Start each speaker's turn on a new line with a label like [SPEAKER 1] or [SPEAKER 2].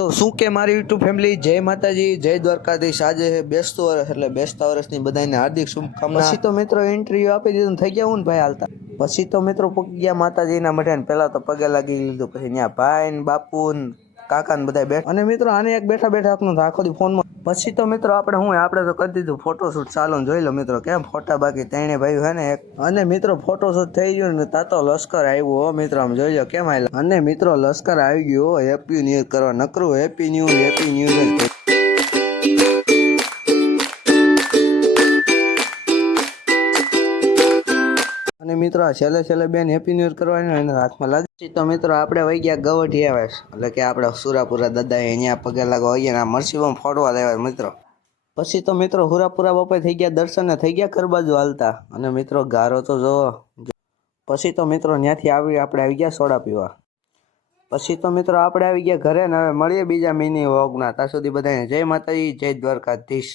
[SPEAKER 1] તો શું કે મારી યુટ્યુબ ફેમિલી જય માતાજી જય દ્વારકાધીશ. આજે બેસતું વર્ષ એટલે બેસતા વર્ષની બધાને હાર્દિક શુભકામના. પછી તો મિત્રો ઇન્ટરવ્યુ આપી દીધું થઈ ગયા હું ને ભાઈ હાલતા પછી તો મિત્રો પૂકી ગયા માતાજીના મઢે ને પહેલા તો પગે લાગી લીધું. પછી ત્યાં ભાઈ ને બાપુ ને કાકા ને બધા બેઠા. અને મિત્રો આને એક બેઠા બેઠા આપનું આખો દી ફોનમાં પછી તો મિત્રો આપણે હું આપણે તો કરી દીધું ફોટોશૂટ ચાલો જોઈ લો મિત્રો કેમ ફોટા બાકી તેણે ભાઈ હે ને એક. અને મિત્રો ફોટોશૂટ થઈ ગયું ને તાતો લશ્કર આવ્યું હો મિત્રો, આમ જોઈ લો કેમ આવ્યું અને મિત્રો લશ્કર આવી ગયું હેપી ન્યૂ કરવા. નકરું હેપી ન્યૂ હેપી ન્યુ અને મિત્રો છેલ્લે છેલ્લે બેન હેપી ન્યૂ કરવાની એના હાથમાં લાગી તો મિત્રો, આપણે વહી ગયા ગવઠી આવે એટલે કે આપણે સુરાપુરા દાદા અહીંયા પગે લાગવા વહી ગયા મરસીબમ ફોડવા લેવા મિત્રો. પછી તો મિત્રો, હુરાપુરા બાપા થઈ ગયા, દર્શન થઈ ગયા ઘર બાજુ હાલતા. અને મિત્રો, ગારો તો જોવો. પછી તો મિત્રો ત્યાંથી આવી, આપણે આવી ગયા સોડા પીવા. પછી તો મિત્રો, આપણે આવી ગયા ઘરે ને, હવે મળીએ બીજા મિની વોગના ત્યાં સુધી બધાને જય માતાજી, જય દ્વારકાધીશ.